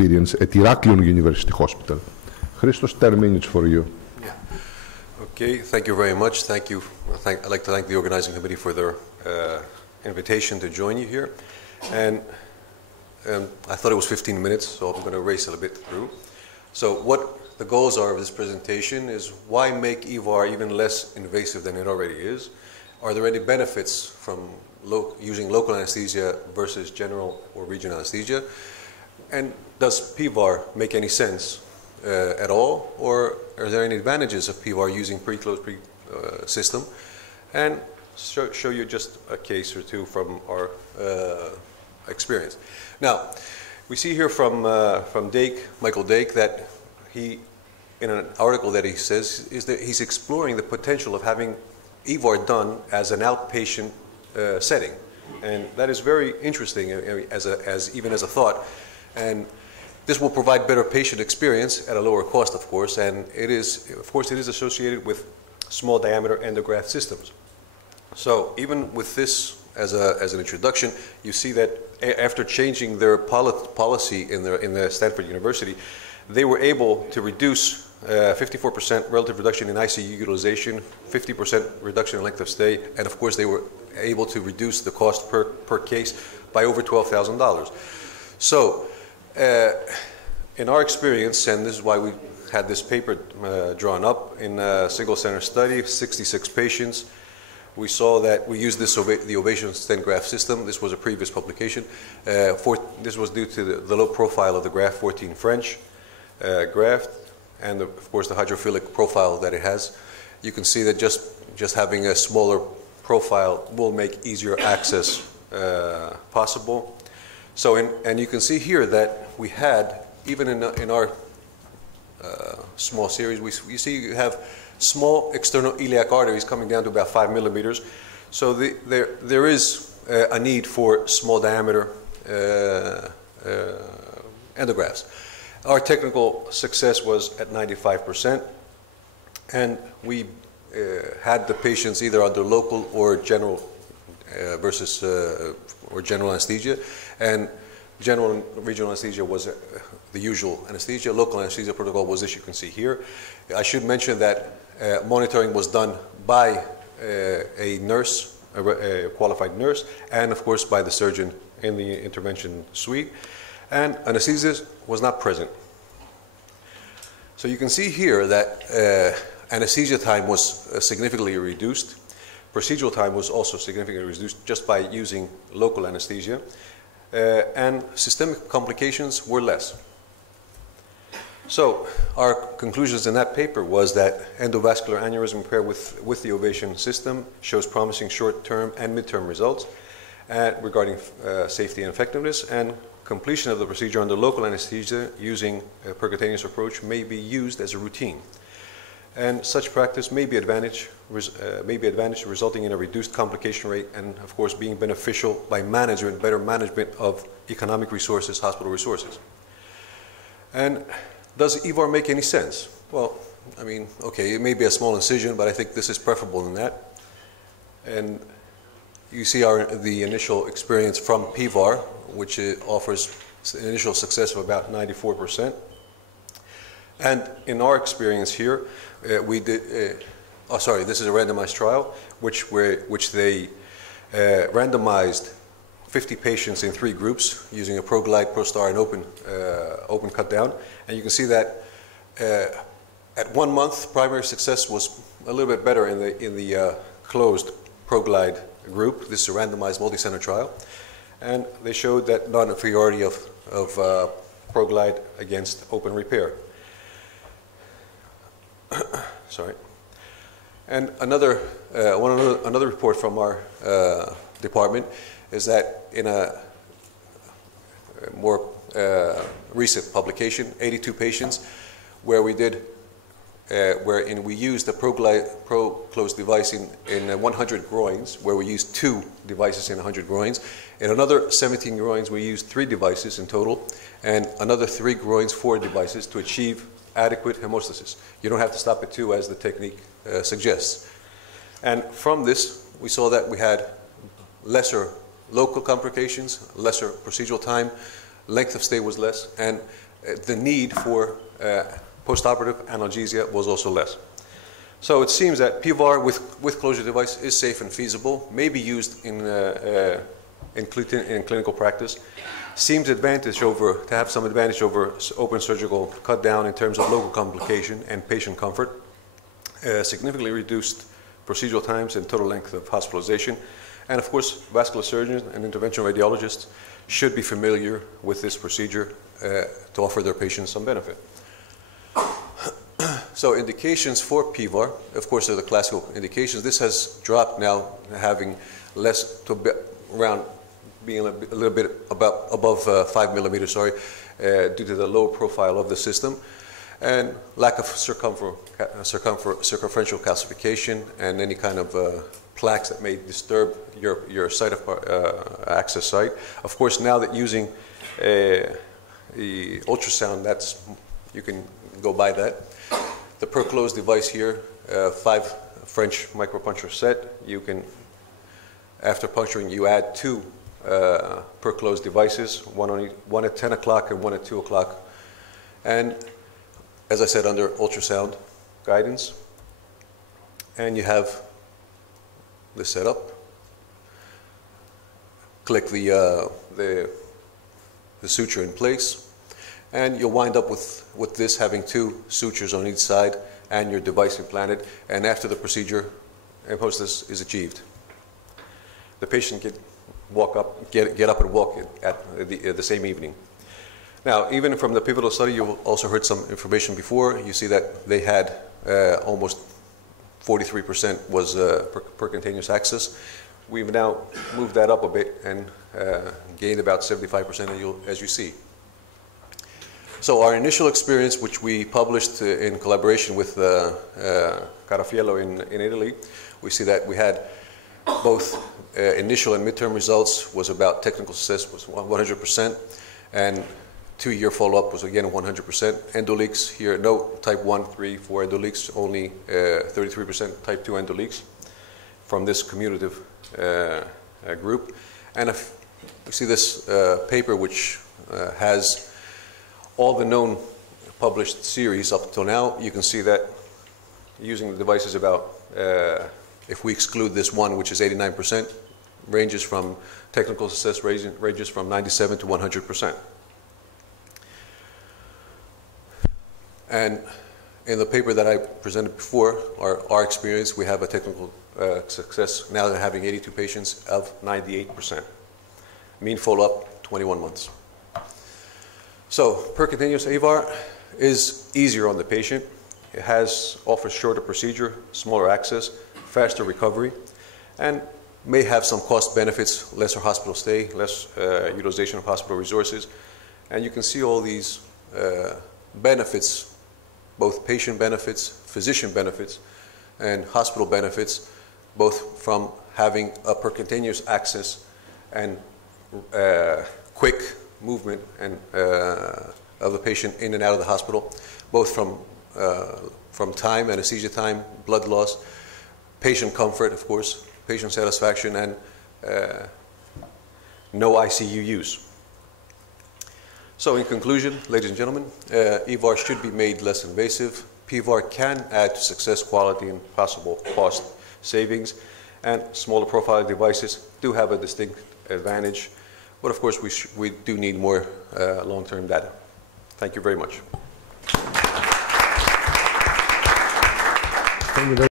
experience at Heraklion University Hospital. Christos, 10 minutes for you. Yeah. Okay, thank you very much. Thank you. I'd like to thank the organizing committee for their invitation to join you here. And I thought it was 15 minutes, so I'm going to race a little bit through. So what the goals are of this presentation is why make EVAR even less invasive than it already is? Are there any benefits from using local anesthesia versus general or regional anesthesia? And does PVAR make any sense at all? Or are there any advantages of PVAR using pre-closed system? And show you just a case or two from our experience. Now, we see here from Michael Dake, that he, in an article that he says, is that he's exploring the potential of having EVAR done as an outpatient setting. And that is very interesting even as a thought. And this will provide better patient experience at a lower cost, of course, and it is associated with small diameter endograft systems. So even with this as an introduction, you see that after changing their policy in the Stanford University, they were able to reduce 54% relative reduction in ICU utilization, 50% reduction in length of stay, and of course they were able to reduce the cost per case by over $12,000. So in our experience, and this is why we had this paper drawn up in a single center study, 66 patients, we saw that we used the Ovation stent graft system. This was a previous publication. This was due to the low profile of the graft, 14 French graft, and of course the hydrophilic profile that it has. You can see that just having a smaller profile will make easier access possible. So, and you can see here that we had, even in our small series, you see you have small external iliac arteries coming down to about 5 millimeters. So there is a need for small diameter endografts. Our technical success was at 95%, and we had the patients either under local or general versus or general anesthesia, and general and regional anesthesia was the usual anesthesia. Local anesthesia protocol was this you can see here. I should mention that monitoring was done by a nurse, a qualified nurse, and of course by the surgeon in the intervention suite, and anesthesia was not present. So you can see here that anesthesia time was significantly reduced. Procedural time was also significantly reduced just by using local anesthesia, and systemic complications were less. So our conclusions in that paper was that endovascular aneurysm repair with the Ovation system shows promising short-term and mid-term results regarding safety and effectiveness, and completion of the procedure under local anesthesia using a percutaneous approach may be used as a routine. And such practice may be advantage resulting in a reduced complication rate, and of course being beneficial by better management of economic resources, hospital resources. And does EVAR make any sense? Well, I mean, okay, it may be a small incision, but I think this is preferable than that. And you see the initial experience from PVAR, which offers an initial success of about 94%. And in our experience here, we did, this is a randomized trial, which they randomized 50 patients in 3 groups using a ProGlide, ProStar, and open cut down. And you can see that at 1 month, primary success was a little bit better in the closed ProGlide group. This is a randomized multi-center trial. And they showed that non-inferiority of ProGlide against open repair. Sorry. And another report from our department is that in a more recent publication, 82 patients, where we did, wherein we used the ProClose device in 100 groins, where we used 2 devices in 100 groins. In another 17 groins, we used 3 devices in total, and another 3 groins, 4 devices to achieve adequate hemostasis. You don't have to stop at 2 as the technique suggests. And from this, we saw that we had lesser local complications, lesser procedural time, length of stay was less, and the need for postoperative analgesia was also less. So it seems that PVAR with closure device is safe and feasible, may be used in clinical practice. Seems to have some advantage over open surgical cut down in terms of local complication and patient comfort. Significantly reduced procedural times and total length of hospitalization. And of course, vascular surgeons and interventional radiologists should be familiar with this procedure to offer their patients some benefit. So indications for PVAR, of course, are the classical indications. This has dropped now, having less to around being a little bit above 5 millimeters, due to the low profile of the system, and lack of circumferential calcification and any kind of plaques that may disturb your site of access site. Of course, now that using the ultrasound, you can go by that. The per-close device here, 5 French micropuncture set. You can, after puncturing, you add 2 per-close devices, one at 10 o'clock and one at 2 o'clock. And as I said, under ultrasound guidance. And you have the setup. Click the suture in place. And you'll wind up with this having 2 sutures on each side and your device implanted. And after the procedure, apostosis is achieved. The patient can get up and walk at the same evening. Now, even from the pivotal study, you also heard some information before. You see that they had almost 43% was percutaneous access. We've now moved that up a bit and gained about 75%, as you see. So our initial experience, which we published in collaboration with Carafiello in Italy, we see that we had both initial and midterm results was about technical success was 100%, and 2-year follow-up was again 100%. Endoleaks here, no type 1, 3, 4 endoleaks, only 33% type 2 endoleaks from this commutative group. And if you see this paper, which has all the known published series up till now, you can see that using the device is about, if we exclude this one, which is 89%, ranges from technical success ranges from 97 to 100%. And in the paper that I presented before, our experience, we have a technical success now having 82 patients of 98%. Mean follow-up, 21 months. So percutaneous AVAR is easier on the patient. It offers shorter procedure, smaller access, faster recovery, and may have some cost benefits, lesser hospital stay, less utilization of hospital resources. And you can see all these benefits, both patient benefits, physician benefits, and hospital benefits, both from having a percutaneous access and quick movement and of the patient in and out of the hospital, both from time, anesthesia time, blood loss, patient comfort, of course, patient satisfaction, and no ICU use. So in conclusion, ladies and gentlemen, EVAR should be made less invasive. PVAR can add to success quality and possible cost savings, and smaller profile devices do have a distinct advantage. But of course, we do need more long-term data. Thank you very much. Thank you very